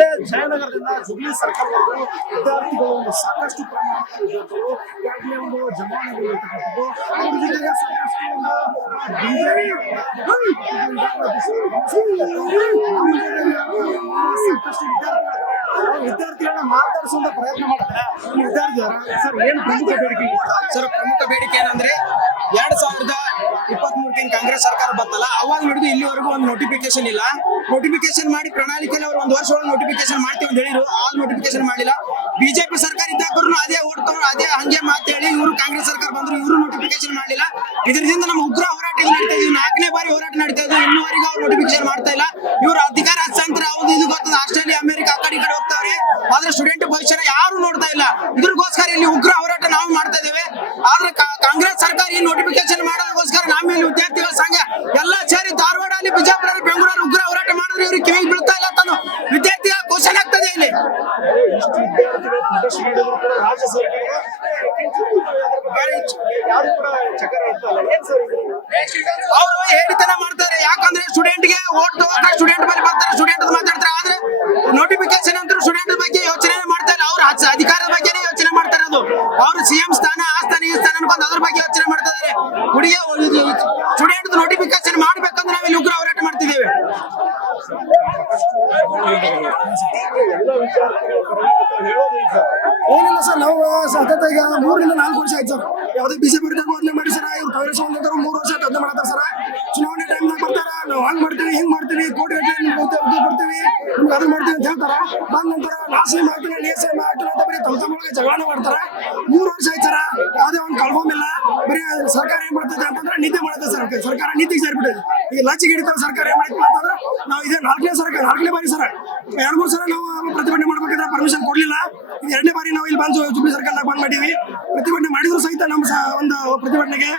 ಈಗಾಗಲೇ ಜಯನಗರದಿಂದ ಜುಬ್ಲಿ ಸರ್ಕಲ್ವರೆಗೂ ವಿದ್ಯಾರ್ಥಿಗಳು ಒಂದು ಸಾಕಷ್ಟು ಪ್ರಮಾಣದ ವಿದ್ಯಾರ್ಥಿಗಳು ಈಗಾಗಲೇ ಒಂದು ಜಮಾವಣೆಗಳು ಇರ್ತಕ್ಕಂಥದ್ದು. ಅವ್ರ ಜೊತೆಗೆ ಸಾಕಷ್ಟು ಸಾಕಷ್ಟು ವಿದ್ಯಾರ್ಥಿಗಳನ್ನ ಮಾತಾಡಿಸುವಂತ ಪ್ರಯತ್ನ ಮಾಡ್ತಾರೆ. ವಿದ್ಯಾರ್ಥಿಗಳ ಸರ್ ಏನ್ ಪ್ರಮುಖ ಬೇಡಿಕೆ? ಸರ್ ಪ್ರಮುಖ ಬೇಡಿಕೆ ಏನಂದ್ರೆ 2023 ಕಾಂಗ್ರೆಸ್ ಸರ್ಕಾರ ಬರ್ತಲ್ಲ ಅವಾಗ ಹಿಡಿದು ಇಲ್ಲಿವರೆಗೂ ಒಂದು ನೋಟಿಫಿಕೇಶನ್ ಇಲ್ಲ. ನೋಟಿಫಿಕೇಶನ್ ಮಾಡಿ ಪ್ರಣಾಳಿಕೆಯಲ್ಲಿ ಅವರು ಒಂದು ವರ್ಷ ಒಳಗೆ ನೋಟಿಫಿಕೇಶನ್ ಮಾಡ್ತೀವಿ ಅಂತ ಹೇಳಿದ್ರು. ಆ ನೋಟಿಫಿಕೇಶನ್ ಮಾಡಿಲ್ಲ. ಬಿಜೆಪಿ ಸರ್ಕಾರ ಇದ್ದಾಗೂ ಅದೇ ಓಡ್ತವ್ರು, ಅದೇ ಹಂಗೆ ಮಾತೇಳಿ ಇವರು ಕಾಂಗ್ರೆಸ್ ಸರ್ಕಾರ ಬಂದ್ರು, ಇವರು ನೋಟಿಫಿಕೇಶನ್ ಮಾಡಲಿಲ್ಲ. ಇದರಿಂದ ನಮ್ಮ ಉಗ್ರ ಹೋರಾಟ ನಡೀತಾ ಇದ್ವಿ. 4ನೇ ಬಾರಿ ಹೋರಾಟ ನಡೀತಾ ಇದ್ವಿ. ಇನ್ನೂವರೆಗೂ ಅವ್ರು ನೋಟಿಫಿಕೇಶನ್ ಮಾಡ್ತಾ ಇಲ್ಲ. ಇವರು ಅಧಿಕಾರ ಹಸ್ತಾಂತರ ಯಾವ್ದು ಇದು ಗೊತ್ತದ, ಆಸ್ಟ್ರೇಲಿಯಾ ಅಮೆರಿಕ ಆ ಕಡೆ ಹೋಗ್ತಾರೆ. ಆದ್ರೆ ಸ್ಟೂಡೆಂಟ್ ಭವಿಷ್ಯನ ಯಾರು ನೋಡ್ತಾ ಇಲ್ಲ. ಇದ್ರಗೋಸ್ಕರ ಇಲ್ಲಿ ಉಗ್ರ ಹೋರಾಟ ನಾವು ಮಾಡ್ತಾ ಇದ್ದೇವೆ. ಆದ್ರೆ ಕಾಂಗ್ರೆಸ್ ಸರ್ಕಾರ ಈ ನೋಟಿಫಿಕೇಶನ್ ಮಾಡೋದಕ್ಕೋಸ್ಕರ ನಮ್ಮ ವಿದ್ಯಾರ್ಥಿಗಳ ಸಂಘ ಎಲ್ಲ ಸೇರಿ ಧಾರವಾಡ ಅಲ್ಲಿ ಬಿಜಾಪುರ ಬೆಂಗಳೂರು ಉಗ್ರ ಹೋರಾಟ ಮಾಡಿದ್ರೆ ಇವ್ರಿಗೆ ಕಿವಿಗೆ ಬೀಳ್ತಾ ಇಲ್ಲ ತಾನು ವಿದ್ಯಾರ್ಥಿಗಳ ಕ್ವಶನ್ ಆಗ್ತದೆ ಇಲ್ಲಿ. ಅವರು ಹೇಳಿತನ ಮಾಡ್ತಾರೆ. ಯಾಕಂದ್ರೆ ಸ್ಟೂಡೆಂಟ್ಗೆ ಓಟ್ ತಗೋತಾರೆ, ಸ್ಟೂಡೆಂಟ್ ಮೇಲೆ ಬರ್ತಾರೆ, ಸ್ಟೂಡೆಂಟ್ ಮಾತಾಡ್ತಾರೆ. ಆದ್ರೆ ನೋಟಿಫಿಕೇಶನ್ ಅಂತ ಸ್ಟೂಡೆಂಟ್ ಬಗ್ಗೆ ಯೋಚನೆ ಮಾಡ್ತಾ ಇಲ್ಲ. ಅವ್ರ ಅಧಿಕಾರದ ಬಗ್ಗೆನೇ ಯೋಚನೆ ಮಾಡ್ತಾ ಇರೋದು. ಅವ್ರು ಸಿಎಂ ಸ್ಥಾನ ಆ ಸ್ಥಾನ ಈ ಸ್ಥಾನ ಅನ್ಕೊಂಡು ಅದ್ರ ಬಗ್ಗೆ ಯೋಚನೆ ಮಾಡ್ತಾ ಇದ್ದಾರೆ. ಹುಡುಗಿ ಸ್ಟೂಡೆಂಟ್ ನೋಟಿಫಿಕೇಶನ್ ಮಾಡ್ಬೇಕಂದ್ರೆ ನಾವು ಇಲ್ಲಿ ಉಗ್ರ ಹೋರಾಟ ಮಾಡ್ತಿದ್ದೇವೆ. ಏನಿಲ್ಲ ಸರ್, ನಾವು ಸತತ ಈಗ 3 ರಿಂದ 4 ವರ್ಷ ಆಯ್ತು ಸರ್. ಯಾವುದೇ ಬಿಜೆಪಿ ಮೊದಲೇ ಮಾಡಿ ಸರ್. ಇವ್ರು ಕಾಂಗ್ರೆಸ್ ಒಂದಂತಾರೆ 3 ವರ್ಷ ಅದನ್ನ ಮಾಡ್ತಾರೆ ಸರ್. ಚುನಾವಣೆ ಟೈಮ್ನಾಗ ಬರ್ತಾರ, ನಾವು ಹಂಗ್ ಮಾಡ್ತೀವಿ ಹಿಂಗ್ ಮಾಡ್ತೀವಿ, ಕೋಟಿ ಗಟ್ಟಲೆ ನಿಮ್ಗೆ ಉದ್ಯೋಗ ಕೊಡ್ತೀವಿ, ನಿಮ್ಗೆ ಅದನ್ನ ಮಾಡ್ತೀವಿ ಅಂತ ಹೇಳ್ತಾರ. ಬಂದ ನಂತರ ನಾಸಿ ಮಾಡ್ತೀನಿ ನೇಸೆ ಮಾಡ್ತೀನಿ ಅಂತ ಬರೀ ತಮ್ಮೊಳಗೆ ಜಗಳನ ಮಾಡ್ತಾರೆ. 3 ವರ್ಷ ಆಯ್ತು ಸರ್, ಯಾವುದೇ ಒಂದು ಕಳ್ಕೊಂಡ್ ಇಲ್ಲ. ಬರೀ ಸರ್ಕಾರ ಏನ್ ಮಾಡ್ತದೆ ಅಂತಂದ್ರೆ ನೀತಿ ಮಾಡುತ್ತೆ ಸರ್. ಸರ್ಕಾರ ನೀತಿಗೆ ಸೇರ್ಬಿಟ್ಟಿದೆ. ಈಗ ಲಂಚಿಗೆ ಹಿಡಿತಾರೆ ಸರ್ಕಾರ ಏನ್ ಮಾಡ್ತೀವಿ ಅಂತಂದ್ರೆ ನಾವು ಇದೇ 4ನೇ ಬಾರಿ ಸರ್. 2-3 ಸಲ ನಾವು ಪ್ರತಿಭಟನೆ ಮಾಡ್ಬೇಕಾದ್ರೆ ಪರ್ಮಿಷನ್ ಕೊಡ್ಲಿಲ್ಲ. 2ನೇ ಬಾರಿ ನಾವು ಇಲ್ಲಿ ಬಂದು ಜುಬ್ಲಿ ಸರ್ಕಲ್ದಾಗ ಬಂದ್ ಮಾಡಿವಿ. ಪ್ರತಿಭಟನೆ ಮಾಡಿದ್ರು ಸಹಿತ ನಮ್ಮ ಒಂದು ಪ್ರತಿಭಟನೆಗೆ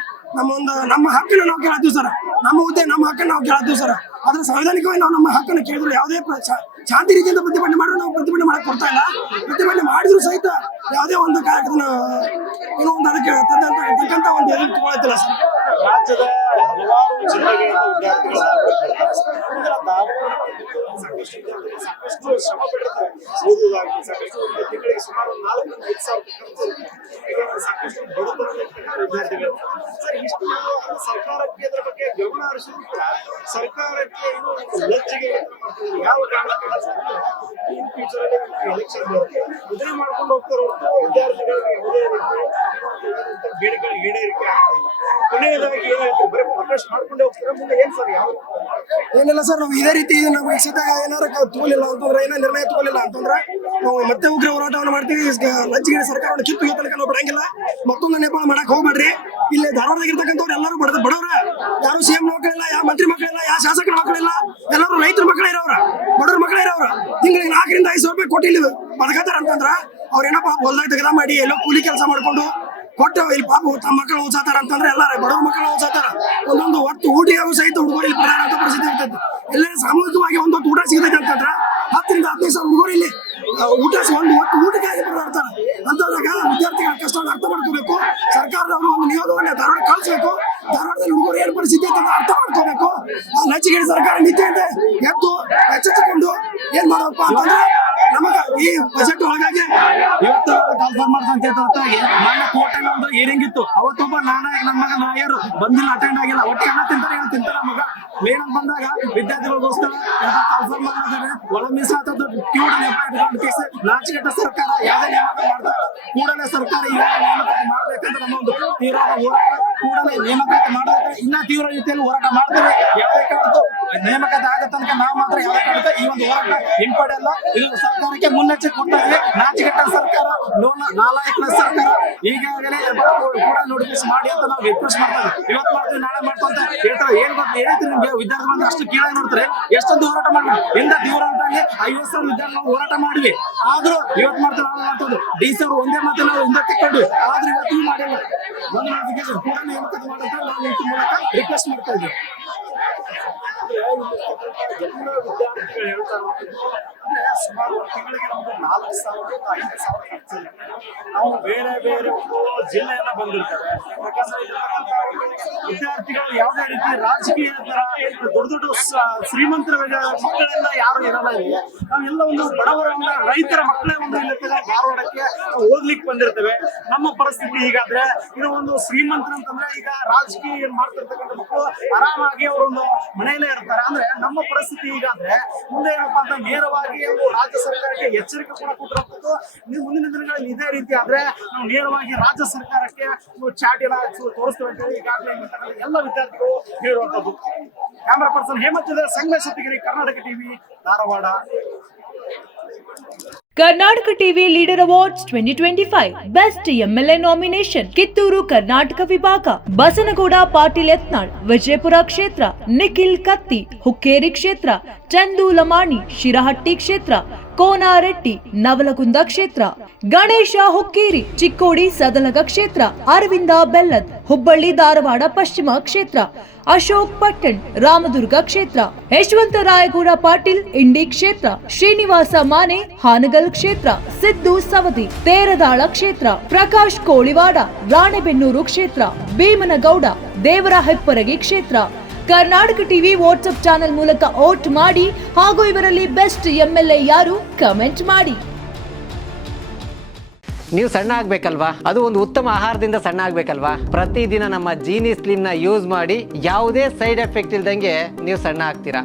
ನಮ್ಮ ಹಕ್ಕನ್ನು ನಾವು ಕೇಳತ್ತೀವಿ ಸರ್. ನಮ್ಮ ಹುದ್ದೆ ನಮ್ಮ ಹಕ್ಕನ್ನು ನಾವು ಕೇಳತ್ತೀವಿ ಸರ್. ಆದ್ರೆ ಸಾರ್ವಜನಿಕವಾಗಿ ನಾವು ನಮ್ಮ ಹಕ್ಕನ್ನು ಕೇಳಿದ್ರು ಯಾವುದೇ ಶಾಂತಿ ರೀತಿಯಿಂದ ಪ್ರತಿಭಟನೆ ಮಾಡಿದ್ರು ನಾವು ಪ್ರತಿಭಟನೆ ಮಾಡಕ್ ಕೊಡ್ತಾ ಇಲ್ಲ. ಪ್ರತಿಭಟನೆ ಮಾಡಿದ್ರು ಸಹಿತ ಯಾವುದೇ ಒಂದು ಏನೋ ಒಂದು ಅದಕ್ಕೆ ತಕ್ಕಂತ ಒಂದು ಎದುರು ತಗೊಳ್ತಿಲ್ಲ ಸರ್. ರಾಜ್ಯದ ಹಲವಾರು ಜಿಲ್ಲೆಗಳಿಂದ ವಿದ್ಯಾರ್ಥಿಗಳು ಸಾಕಷ್ಟು ಶ್ರಮ ಪಟ್ಟಿರ್ತಾರೆ. ಓದುವುದಾಗಲಿ ಸಾಕಷ್ಟು ತಿಂಗಳಿಗೆ ಸುಮಾರು 4,000-5,000 ಸಾಕಷ್ಟು ಬಡತನದ ವಿದ್ಯಾರ್ಥಿಗಳು ಸರ್. ಇಷ್ಟು ಸರ್ಕಾರಕ್ಕೆ ಇದರ ಬಗ್ಗೆ ಗಮನ ಹರಿಸಿದ್ರು ಕೂಡ ಸರ್ಕಾರಕ್ಕೆ ಇದು ಲಜ್ಜೆಗೆ ಯಾವ ಕಾರಣಕ್ಕೆ ಫ್ಯೂಚರ್ ಅಲ್ಲಿ ಎಲೆಕ್ಷನ್ ಇದನ್ನೇ ಮಾಡ್ಕೊಂಡು ಹೋಗ್ತಾರೆ ಹೊರತು ವಿದ್ಯಾರ್ಥಿಗಳಿಗೆ ಯಾವುದೇ ರೀತಿ ಬೇಡಿಕೆಗಳು ಈಡೇರಿಕೆ ಆಗ್ತಾ ಇಲ್ಲ. ಕೊನೆಯದಾಗಿ ಏನಾಯ್ತು, ಬರೀ ಪ್ರೊಟೆಸ್ಟ್ ಮಾಡ್ಕೊಂಡೇ ಹೋಗ್ತಾರೆ. ಮುಂದೆ ಏನ್ ಸರ್ ಯಾವ ಏನಿಲ್ಲ ಸರ್, ನಾವು ಇದೇ ರೀತಿ ನಾವು ಸದ್ಯ ಏನಾರ ತಗೊಲಿಲ್ಲ ಅಂತಂದ್ರೆ, ಏನೋ ನಿರ್ಣಯ ತಗೊಲಿಲ್ಲ ಅಂತಂದ್ರೆ ನಾವು ಮತ್ತೆ ಉಗ್ರ ಹೋರಾಟವನ್ನು ಮಾಡ್ತೀವಿ. ಲಂಚಿಗೆ ಸರ್ಕಾರವನ್ನು ಕಿತ್ತು ತನಕ ನಾವು ಬಿಡಂಗಿಲ್ಲ. ಮತ್ತೊಂದು ನೇಪಾಳ ಮಾಡಕ್ ಹೋಗ್ಬೇಡ್ರಿ. ಇಲ್ಲಿ ಧಾರವಾಡದಾಗಿರ್ತಕ್ಕಂಥವ್ರು ಎಲ್ಲರೂ ಬಡವ್ರ, ಯಾರು ಸಿಎಂ ಮಕ್ಕಳಿಲ್ಲ, ಯಾವ ಮಂತ್ರಿ ಮಕ್ಕಳಿಲ್ಲ, ಯಾವ ಶಾಸಕರ ಮಕ್ಕಳಿಲ್ಲ, ಎಲ್ಲರೂ ರೈತರ ಮಕ್ಕಳೇ ಇರೋರು, ಬಡವ್ರ ಮಕ್ಕಳೇ ಇರೋರು. ತಿಂಗಳಿಗೆ 4,000-5,000 ರೂಪಾಯಿ ಕೊಟ್ಟು ಇಲ್ಲಿ ಬದುಕತ್ತಾರ ಅಂತಂದ್ರ ಅವ್ರೇನೋ ಪಾಪ ಹೊಲ್ದಾಗ ತೆಗೆದ ಮಾಡಿ ಎಲ್ಲೋ ಕೂಲಿ ಕೆಲಸ ಮಾಡ್ಕೊಂಡು ಕೊಟ್ಟು ಇಲ್ಲಿ ಪಾಪ ತಮ್ಮ ಮಕ್ಕಳು ಓದ್ಸಾತಾರ ಅಂತಂದ್ರೆ ಎಲ್ಲಾರ ಬಡವ್ರ ಮಕ್ಕಳು ಓದ್ಸಾತಾರ. ಒಂದೊಂದು ಹೊತ್ತು ಊಟಿಯಾಗೂ ಸಹಿತ ಹುಡುಗರು ಇಲ್ಲಿ ಪ್ರಧಾನ ಅಂತ ಪರಿಸ್ಥಿತಿ ಇರ್ತೈತಿ. ಎಲ್ಲ ಸಾಮೂಹಿಕವಾಗಿ ಒಂದು ಹೊತ್ತು ಊಟ ಸಿಗತೈತೆ ಅಂತಂದ್ರ 10,000-15,000 ಹುಡುಗರು ಇಲ್ಲಿ ಊಟ ಒಂದು ಹೊತ್ತು ಊಟಕ್ಕಾಗಿ ಪರದಾಡ್ತಾರ. ಅಂತಂದಾಗ ವಿದ್ಯಾರ್ಥಿಗಳ ಕಷ್ಟವನ್ನು ಅರ್ಥ ಮಾಡ್ಕೋಬೇಕು. ಸರ್ಕಾರದವರು ಒಂದು ನಿಯೋಗವನ್ನ ಧಾರವಾಡ ಕಳಿಸ್ಬೇಕು. ಧಾರವಾಡದಲ್ಲಿ ಹುಡುಗರು ಏನ್ ಪರಿಸ್ಥಿತಿ ಅಂತ ಅರ್ಥ ಮಾಡ್ಕೋಬೇಕು. ಆ ಲಂಚಿಗೆ ಸರ್ಕಾರ ನೀತಿಯಿಂದ ಎದ್ದು ಎಚ್ಚೆತ್ತುಕೊಂಡು ಏನ್ ಮಾಡಬೇಕು ಅಂತಂದ್ರೆ ನಮಗ ಈ ಬಜೆಟ್ ಒಳಗಾಗಿ ಇವತ್ತು ಕಾನ್ಫರ್ಮರ್ಸ್ ಅಂತ ಹೊತ್ತಾಗಿ ನನ್ನ ಕೋಟೆಲ್ಲ ಒಂದು ಹಿಯರಿಂಗ್ ಇತ್ತು. ಅವತ್ತೊಬ್ಬ ನಾನಾಯಕ ನನ್ನ ಮಗ ನಾಯರು ಬಂದಿಲ್ಲ, ಅಟೆಂಡ್ ಆಗಿಲ್ಲ. ಒಟ್ಟು ಅನ್ನ ತಿಂತಾರೆ, ಏನು ತಿಂತಾರ ಮಗ ಮೇನ್ ಅಂತ ಬಂದಾಗ ವಿದ್ಯಾರ್ಥಿಗಳಿಗೋಸ್ಕರ ಕಾನ್ಫರ್ಮ್ ಮಾಡಿದ್ದಾರೆ. ಒಳ ಮೀಸಲಾತದ್ದು ಕ್ಯೂಡ್ ಕೇಸ್ ನಾಚಿಕೆಟ್ಟ ಸರ್ಕಾರ ಯಾವುದೇ ನೇಮಕ ಮಾಡ್ತಾರೆ. ಕೂಡಲೇ ಸರ್ಕಾರ ಇವಾಗ ನೇಮಕಾತಿ ಮಾಡ್ಬೇಕಂತ ನಮ್ಮ ಒಂದು ತೀವ್ರವಾದ ಹೋರಾಟ. ಕೂಡಲೇ ನೇಮಕಾತಿ ಮಾಡಬೇಕು. ಇನ್ನ ತೀವ್ರ ರೀತಿಯಲ್ಲಿ ಹೋರಾಟ ಮಾಡ್ತೇವೆ. ಯಾವುದೇ ಕಾರಣಕ್ಕೂ ನೇಮಕಾತಿ ಆಗ ತನಕ ನಾವು ಮಾತ್ರ ಯಾವುದೇ ಕಾರಣಕ್ಕೂ ಈ ಒಂದು ಹೋರಾಟ ಹಿಂಪಡೆಯಲ್ಲ. ಇದು ಸರ್ಕಾರಕ್ಕೆ ಮುನ್ನೆಚ್ಚರಿಕೆ ಕೊಡ್ತಾರೆ. ನಾಚಿಕೆಟ್ಟ ಸರ್ಕಾರ, ನಾಲಾಯಕನ ಸರ್ಕಾರ ಈಗಾಗಲೇ ಕೂಡ ನೋಟಿಫಿಕೇಶನ್ ಮಾಡಿ ಅಂತ ನಾವು ರಿಕ್ವೆಸ್ಟ್ ಮಾಡ್ತಾರೆ. ಇವತ್ತು ಮಾಡ್ತೀವಿ, ನಾಳೆ ಮಾಡ್ತೀವಿ ಅಂತ ಹೇಳ್ತಾರೆ. ಏನ್ ಏನೈತಿ ನಿಮ್ಗೆ ವಿದ್ಯಾರ್ಥಿಗಳು ಅಷ್ಟು ಕೀಳಾಗಿ ನೋಡ್ತಾರೆ. ಎಷ್ಟೊಂದು ಹೋರಾಟ ಮಾಡ್ಬೇಕು. ಇಂದ ತೀವ್ರ ಅಂತಾಗಿ 50,000 ವಿದ್ಯಾರ್ಥಿಗಳು ಹೋರಾಟ ಮಾಡಿವಿ. ಆದ್ರೂ ಇವತ್ತು ಮಾಡ್ತೀವಿ, ನಾವು ಮಾಡ್ತದ್ದು DC ಅವರು ಒಂದೇ ಮಾತ್ರ ನಾವು ಹಿಂದಕ್ಕೆ ತಗೊಂಡ್ವಿ. ಆದ್ರೂ ಇವತ್ತು ಮಾಡಿಲ್ಲ. ಒಂದು ನೋಟಿಫಿಕೇಶನ್ ಕೂಡ ನೇಮಕಾತಿ ಮಾಡುತ್ತೆ ನಾವು ಈ ಮೂಲಕ ರಿಕ್ವೆಸ್ಟ್ ಮಾಡ್ತಾ ಇದ್ದೀವಿ. ಎಲ್ಲ ವಿದ್ಯಾರ್ಥಿಗಳು ಹೇಳ್ತಾ ಇರೋದು ಅಂದ್ರೆ ಸುಮಾರು ತಿಂಗಳಿಗೆ ನಮ್ದು 4,000 5,000 ಖರ್ಚು ಇರುತ್ತೆ. ನಾವು ಬೇರೆ ಬೇರೆ ಒಂದು ಜಿಲ್ಲೆಯನ್ನ ಬಂದಿರ್ತೇವೆ. ಯಾಕಂದ್ರೆ ಇಲ್ಲಿರ್ತಕ್ಕಂಥ ವಿದ್ಯಾರ್ಥಿಗಳು ಯಾವುದೇ ರೀತಿ ರಾಜಕೀಯ ತರ ದೊಡ್ಡ ದೊಡ್ಡ ಶ್ರೀಮಂತರ ಮಕ್ಕಳೆಲ್ಲ ಯಾರು ಇರಲ್ಲ ಇಲ್ಲಿ. ನಾವೆಲ್ಲ ಒಂದು ಬಡವರ ರೈತರ ಮಕ್ಕಳೇ ಒಂದು ಇಲ್ಲಿರ್ತಕ್ಕ ಧಾರವಾಡಕ್ಕೆ ಓದ್ಲಿಕ್ಕೆ ಬಂದಿರ್ತೇವೆ. ನಮ್ಮ ಪರಿಸ್ಥಿತಿ ಹೀಗಾದ್ರೆ ಇದು ಒಂದು ಶ್ರೀಮಂತರ ಅಂತಂದ್ರೆ ಈಗ ರಾಜಕೀಯ ಮಾಡ್ತಿರ್ತಕ್ಕಂಥ ಮಕ್ಕಳು ಆರಾಮಾಗಿ ಅವರೊಂದು ಮನೆಯಲ್ಲೇ ಇರ್ತಾರೆ. ಅಂದ್ರೆ ನಮ್ಮ ಪರಿಸ್ಥಿತಿ ಹೀಗಾದ್ರೆ ಮುಂದೆ ಏನಪ್ಪಾ ಅಂತ ನೇರವಾಗಿ ಒಂದು ರಾಜ್ಯ ಸರ್ಕಾರಕ್ಕೆ ಎಚ್ಚರಿಕೆ ಕೂಡ ಕೊಟ್ಟಿರುವಂತದ್ದು. ನೀವು ಮುಂದಿನ ದಿನಗಳಲ್ಲಿ ಇದೇ ರೀತಿ ಆದ್ರೆ ನಾವು ನೇರವಾಗಿ ರಾಜ್ಯ ಸರ್ಕಾರಕ್ಕೆ ಚಾಟ್ ಎಲ್ಲ ತೋರಿಸ್ತೇವೆ ಅಂತ ಹೇಳಿ ಈಗಾಗಲೇ ಎಲ್ಲ ವಿದ್ಯಾರ್ಥಿಗಳು ಹೇಳಿರುವಂತದ್ದು. ಕ್ಯಾಮರಾ ಪರ್ಸನ್ ಹೇಮಂತ್ ಜೊತೆ Sangamesh Sattigiri, Karnataka TV, Dharwad. Karnataka TV leader awards 2025 best MLA nomination Kittur Karnataka ವಿಭಾಗ ಬಸನಗೌಡ ಪಾಟೀಲ್ ಯತ್ನಾಳ್ ವಿಜಯಪುರ ಕ್ಷೇತ್ರ, ನಿಖಿಲ್ ಕತ್ತಿ ಹುಕ್ಕೇರಿ ಕ್ಷೇತ್ರ, ಚಂದು ಲಮಾಣಿ ಶಿರಹಟ್ಟಿ ಕ್ಷೇತ್ರ, ಕೋನಾರೆಡ್ಡಿ ನವಲಗುಂದ ಕ್ಷೇತ್ರ, ಗಣೇಶ ಹುಕ್ಕೇರಿ ಚಿಕ್ಕೋಡಿ ಸದಲಗ ಕ್ಷೇತ್ರ, ಅರವಿಂದ ಬೆಲ್ಲದ್ ಹುಬ್ಬಳ್ಳಿ ಧಾರವಾಡ ಪಶ್ಚಿಮ ಕ್ಷೇತ್ರ, ಅಶೋಕ್ ಪಟ್ಟಣ್ ರಾಮದುರ್ಗ ಕ್ಷೇತ್ರ, ಯಶವಂತ ರಾಯಗೌಡ ಪಾಟೀಲ್ ಇಂಡಿ ಕ್ಷೇತ್ರ, ಶ್ರೀನಿವಾಸ ಮಾನೆ ಹಾನಗಲ್ ಕ್ಷೇತ್ರ, ಸಿದ್ದು ಸವದಿ ತೇರದಾಳ ಕ್ಷೇತ್ರ, ಪ್ರಕಾಶ್ ಕೋಳಿವಾಡ ರಾಣೆಬೆನ್ನೂರು ಕ್ಷೇತ್ರ, ಭೀಮನಗೌಡ ದೇವರ ಹೆಪ್ಪರಗಿ ಕ್ಷೇತ್ರ. ಕರ್ನಾಟಕ ಟಿವಿ ವಾಟ್ಸ್ಆಪ್ ಚಾನೆಲ್ ಮೂಲಕ ವೋಟ್ ಮಾಡಿ ಹಾಗೂ ಇವರಲ್ಲಿ ಬೆಸ್ಟ್ ಎಂಎಲ್ಎ ಯಾರು ಕಮೆಂಟ್ ಮಾಡಿ. ನೀವು ಸಣ್ಣ ಆಗಬೇಕಲ್ವಾ? ಅದು ಒಂದು ಉತ್ತಮ ಆಹಾರದಿಂದ ಸಣ್ಣ ಆಗಬೇಕಲ್ವಾ? ಪ್ರತಿದಿನ ನಮ್ಮ ಜೀನಿ ಸ್ಲಿಮ್ನ ಯೂಸ್ ಮಾಡಿ ಯಾವುದೇ ಸೈಡ್ ಎಫೆಕ್ಟ್ ಇಲ್ದಂಗೆ ನೀವು ಸಣ್ಣ ಆಗ್ತೀರಾ.